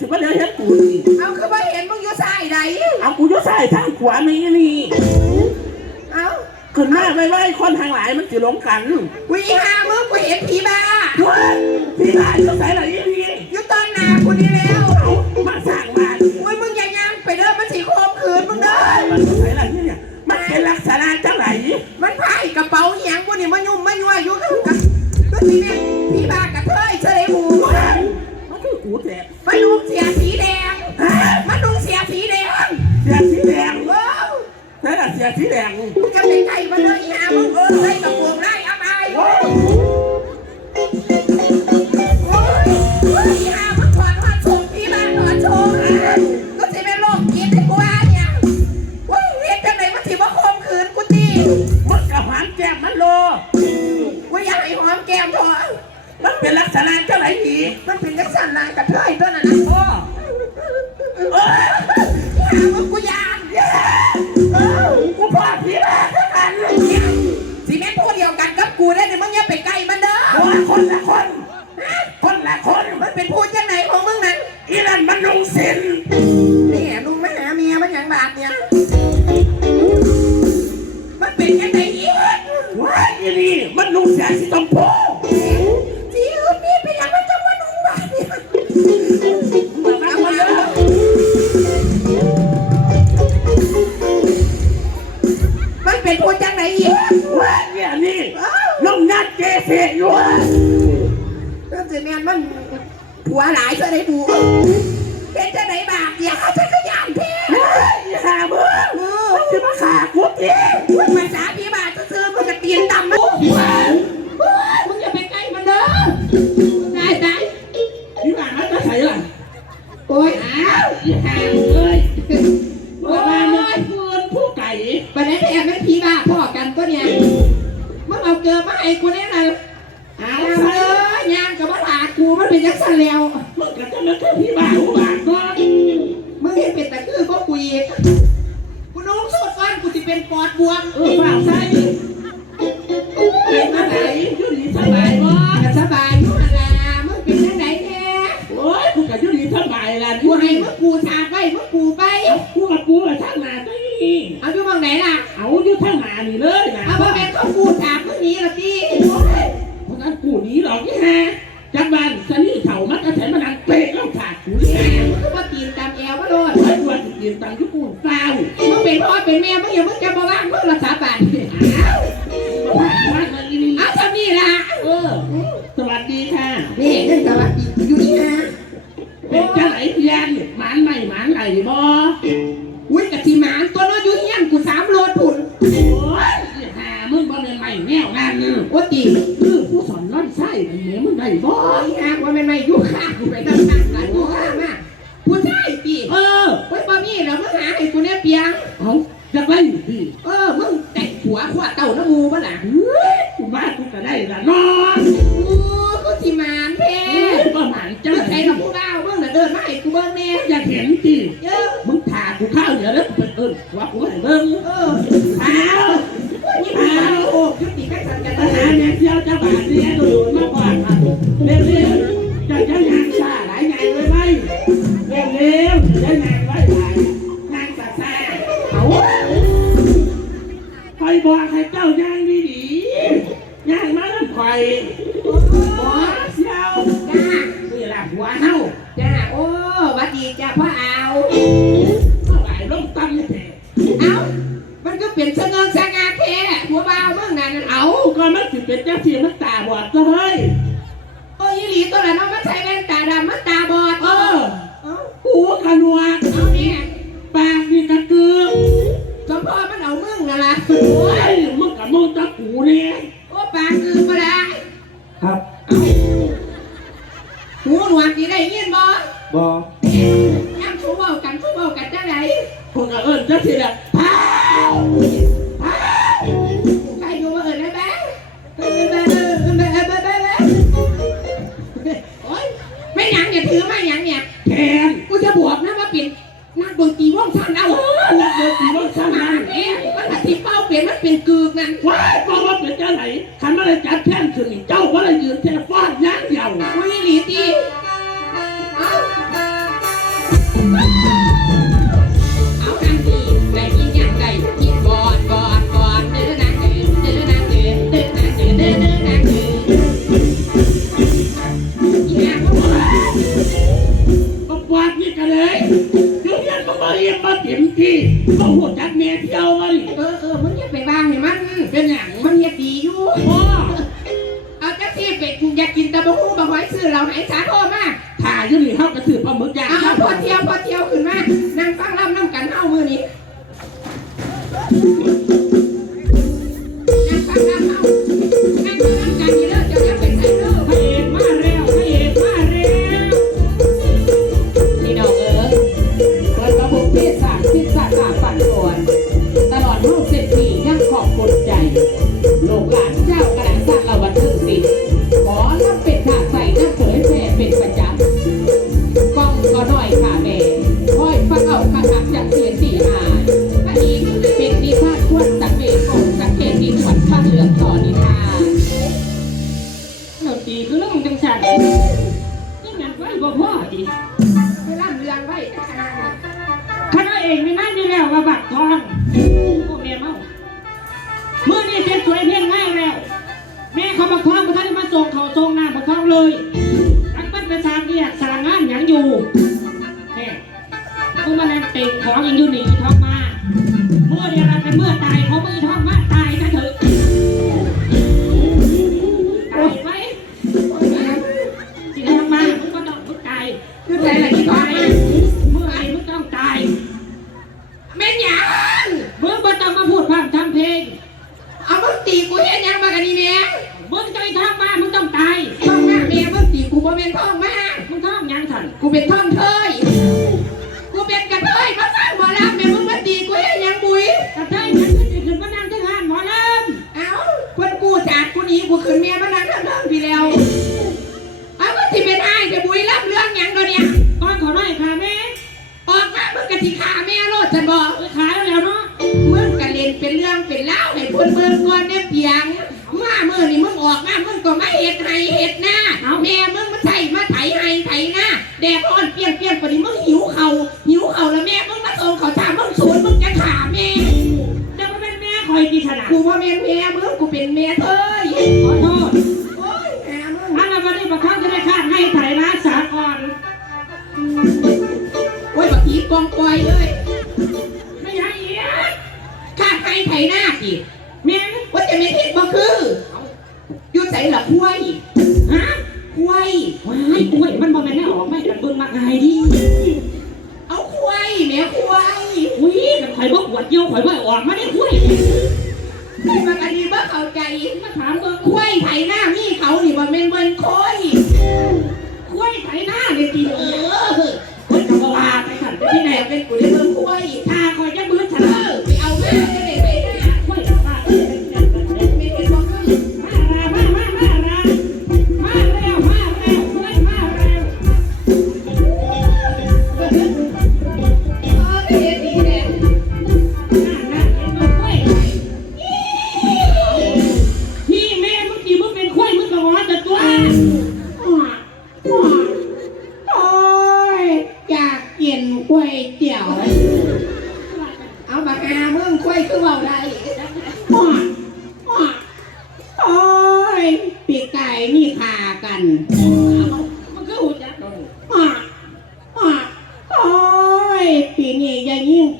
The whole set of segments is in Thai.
สิมาเลี้ยวเห็นกูนี่เอาคือว่าเห็นมึงอยู่สายใดเอากูอยุ่ใส่ทางขวานี่นี่เอาขึ้นมาไว้ไว้คนทางหลายมันสิหลงกันวิหามึงกูเห็นผีบ้าว้าพี่หลายก็ใส่ละอีนี่อยู่ตอนหนากูนี่แล้วเอามาสั่งมาอุ้ยมึงอย่าย่างไปเด้อมันสีโคมคืนมึงเด้อมันก็ใส่ละอีเนี่ยมันเป็นลักษณะจังไหนมันพายกระเป๋าอหย่างกูนี่มายุ่มมายั่วอยู่กันกันก็ทีนี้ ส่ละเสียสีแดงมึงจะไปไกลมาเลยอีหามึงเออเลยกับพวงไล่ ยังไงอีกว้ายอีนี่มันลงเสียสิตมโพจีอื่นนี่เป็นยังมันจะมาลุงบาดเนี่ยมามามันเป็นพูดยังไงอีกว้ายเนี่ยนี่ลงยัดเจเสอยู่ก็สิแม่นมันผัวหลายซะได้ดูเป็นจะไหนบาดเนี่ยเขาจะขยันเท่ ว้ายอีห่ามึง เออ มันจะมา ขากูเองภาษาพี่บาทซื้อๆมันจะตีนดำมันว้ายมึงอย่าไปใกล้มันเด้อได้ได้พี่บ้านมันจะใส่ล่ะโอ้ยอ้าว งไหนล่ะ เอาอยู่ข้างหน้านี่เลยนะเอาพ่อแม่เขากูชามึงหนีละพี่เพราะงั้นกูหนีหรอกนี่ฮะจากบ้านสนี่เถ่ามันก็แถมมันนังเตะแล้วขาดกูเนี่ยมึงก็มาตีนตามแอวมาโดนไอ้ตัวติดเตียนตังที่กูเศร้ามึงเป็นพ่อเป็นแม่มึงอย่ามึงจะมาว่างมึงรักษาบาดอ้าวว่าว่าอะไรนี่เอาเท่านี้ละเออ สวัสดีค่ะนี่เรื่องสวัสดีอยู่นี่นะเป็นจังไหนเพียนหมานไหนหมานไหนบ่ ว่าตีคือผู้สอนน้อยไส้มันเหนียวมึงได้บ่โอ้ยากว่าเป็นไม่อยู่ข้ากูไปตั้ง บอสเสียวจ้านี่ล่ะหัวเฮาจ้าโอ้หวัดดีจ้าพ่อเอาเมื่อไหร่ลงตั้งแท้เอ้ามันก็เปลี่ยนเสงงสงาเทหัวเบาเมื่อนั้นเอาก็มันสิเป็นเจ้าที่มันตาบอดก็เฮ้ยโอ้ยอีหลีตัวละน้องมันใส่แว่นตาดำมันตาบอด คนกับเอิญเจ้าที่แบบพ ไจ้าโทรมาก กูมาแรงติ่งของยังอยู่หนีท้องมา เมื่อเดียรันเป็นเมื่อตายเขาไม่ท้องมาตายกันเถอะ กูขึ้นเมียมันนั่ง ผีกองกอยเลย ไม่ให้ยข้าใกลไถหน้าสิแม่งว่าจะไม่เห็นบ่คืออยู่ใส่หลับห้วยฮะห้วยว้ายห้วยมันบ่แม่นแน่หรอไม่กันเบิ่งมากอายดิเอาห้วยแม่ห้วยอุ้ยกันข่อยบ่หวดเยี่ยวข่อยบ่ออกมาได้ห้วยไม่มากันดีบ่เข้าใจมาถามเบิ่งห้วยไถหน้ามีเขานี่บ่แม่นเบิ่งคอยห้วยไถหน้าเนี่ยจริงเออ เป็นกูได้เบิ่งกูว่าอีท่าคอยจะเบิ่งเธอไปเอาแม่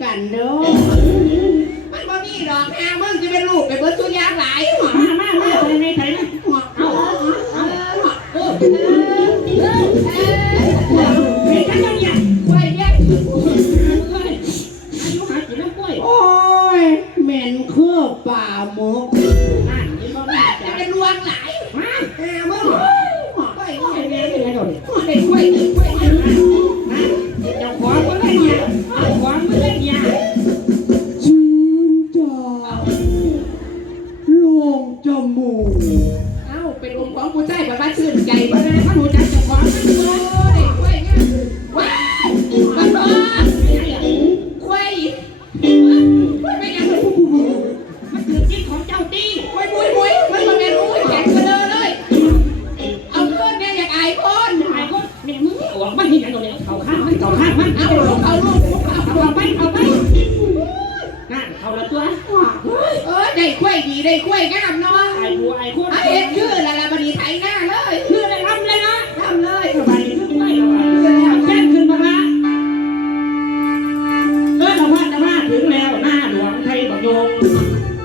กันเด้อมันบ่มีดอกหามึงจะเป็นลูกไปเบิดสุยาหลายหมอมามามาไปในไทยนเอาเอาเอา Agora ele é canuto.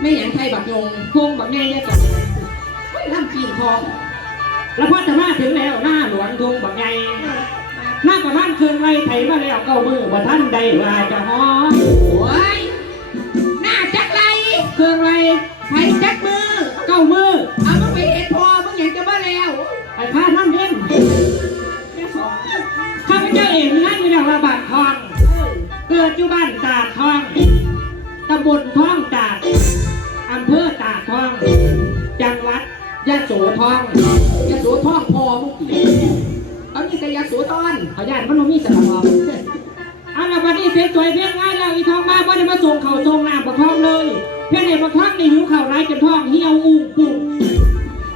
ไม่อย่างไทยบักยงโค้งบักแง่แย่กันล่ำปีนทอง แล้วพ่อจะมาถึงแล้วหน้าหลวงทงบักไงหน้ากับมันเคืนไว้ไถมาแล้วเก้ามือว่าท่านใดว่าจะหอมโอ้ยหน้าจักไรคืนไว้ไถจักมือเก้ามือเอามึงไปเห็นพอมึงเห็นจะมาแล้วไปฆ่าท่านเล่นข้าพเจ้าเองนั่นอยู่แล้วว่าบาททอง เกิดอยู่บ้านตาทองำบลท้องตาดอำเภอตาดทอง จังหวัดยะโสธรยาสูท่องพอมึงกี่เอานี่แต่ยาสูตอนเอาญาติมันบ่มีสารภาพเอาละวันนี้เสียสวยเพียงง่ายแล้วอีทองมาบ่ได้มาส่งเข่าวส่งน้ำบักทองเลยเพียงในบักทองนี่หิวข่าวไรจนท้องเหี่ยวอุ้งปุ่ง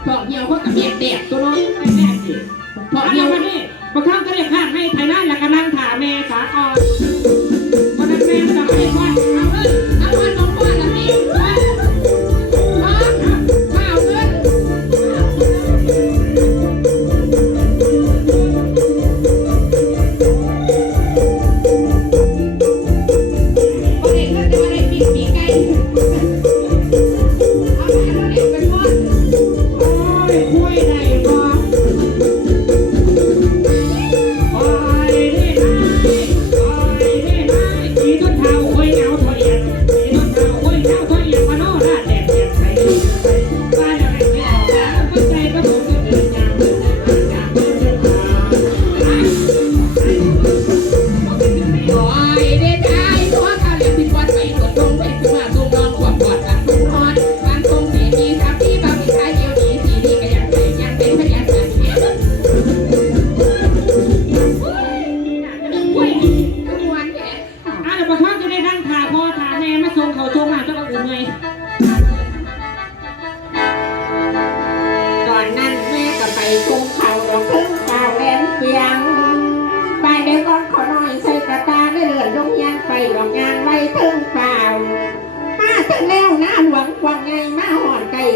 พอกเหี่ยวเขากับเมียแดกตัวน้องไอ้แม่สิพอกเอาเหี่ยละววันนี้บักทองก็เรียกข้างให้ไทยนั่นแล้วก็นั่งถาแม่สาออนวันนั้นแม่จะให้ว่าเอาเงิน มัน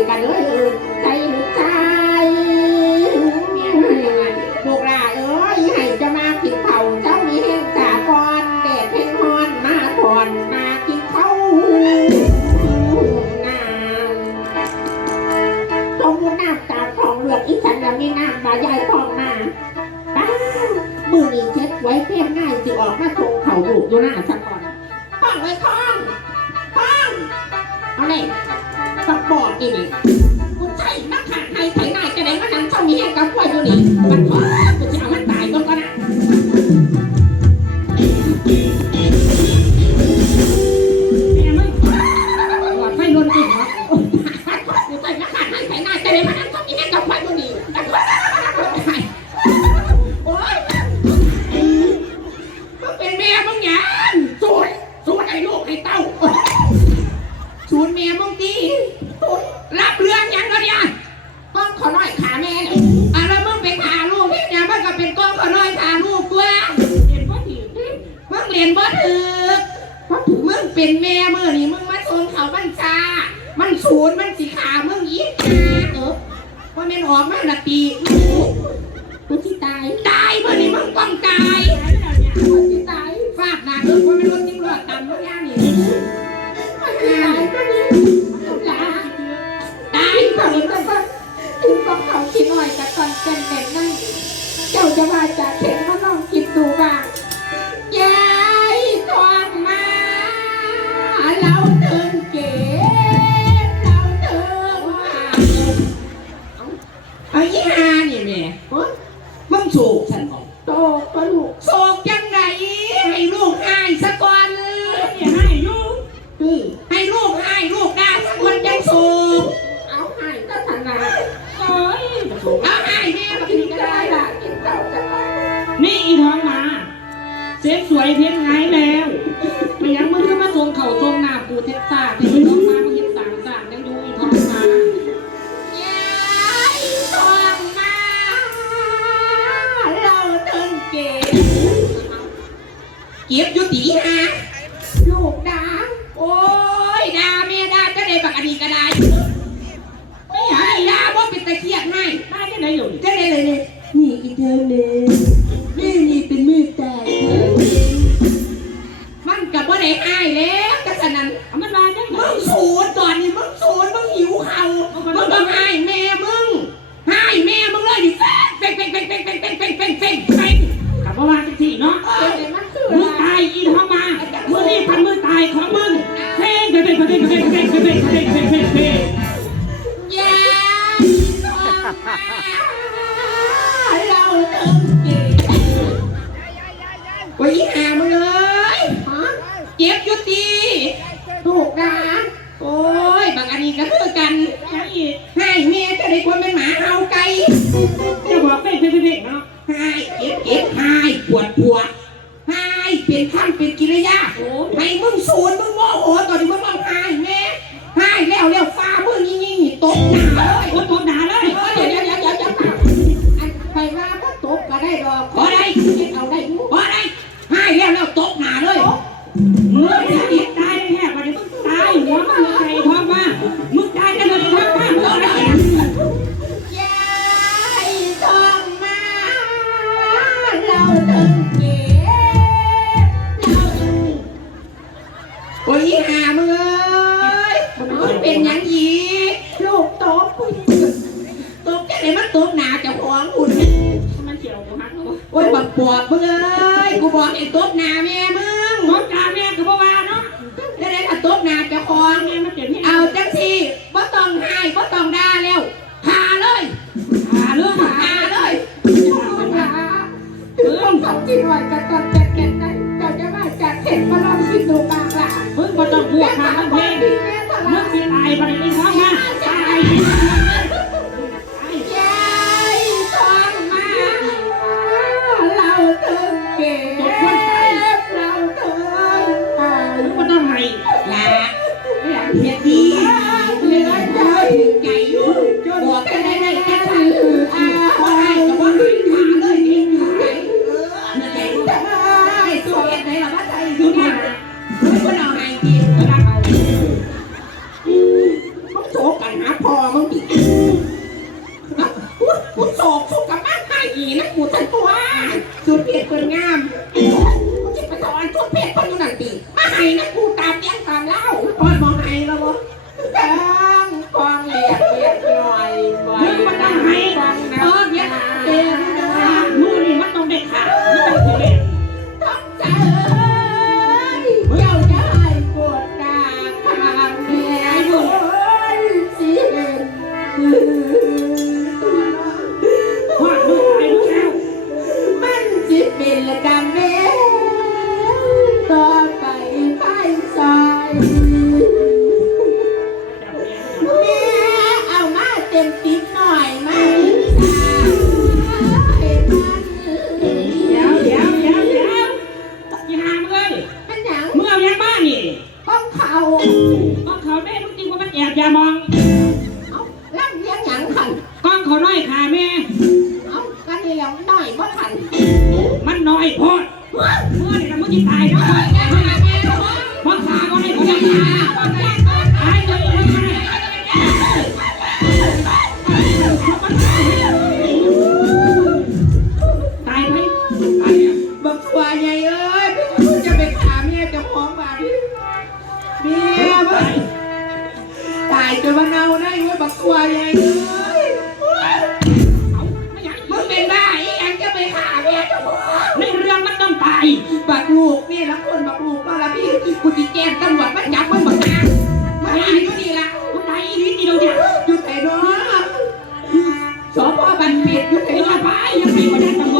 กันเลยเออใจลูกชายลูกหลาเอ้ยให้จะมากินเผาเจ้ามีแห้งสาบอนแดดแห้งฮอนมาถอนมากินข้าวน้ำตรงมุน้ำตาของเหลือกอีสันแล้วมีน้ำบาใหญ่ทองมาป้ามือนี้เช็ดไว้เพียงง่ายสิออกมาชงเขาดูอยู่หน้าสักก่อนป้องไว้ทองป้องเอาเลย ปักบอดอีนี่กูใช่นักขาในไถหน้าจะได้มานั่งเจ้ามีแห้งกับกล้วยอยู่นี่มันพอกูจะเอามันตายก่อนก็นะแม่มึงหลอดไฟลนติดครับกูใช่นักขาในไถหน้าจะได้มานั่งเจ้ามีแห้งกับกล้วยอยู่นี่โอ๊ยมึงเป็นแม่มึงหยังสูนสูนไอ้ลูกไอ้เต้าสูนแม่มึงดี เป็นแม่มึงนี่มึงมาชนเขาบัญชา มันสูนมันสีขามึงอีกนะเออว่าแม่นออกมาละตีกูสิตายตายเมื่อนี้มึงต้องตายคนที่ตายฟาดหนักเลยคนไม่รถจิ้งหลอดตำรถย่างนี่ตายก็นี่ตายตายก็นี่ก็ว่าถึงต้องเขาคิดหน่อยแต่ก่อนเป็นแบบนั้นเจ้าจะมาจากเข็ม ไอ้ยี่านี่แม่มึงสู เก็บยุติฮะ que vai Sí.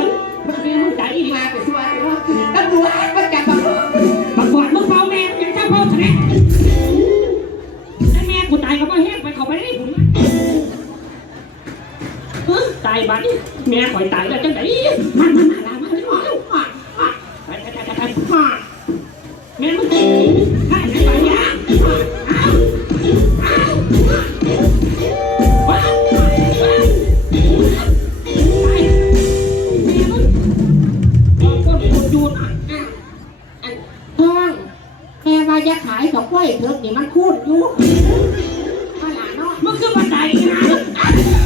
จะขายกับกล้วยเถอดนี่มันคูดอยู่ขนาดเนาะมันคือบันไดนะ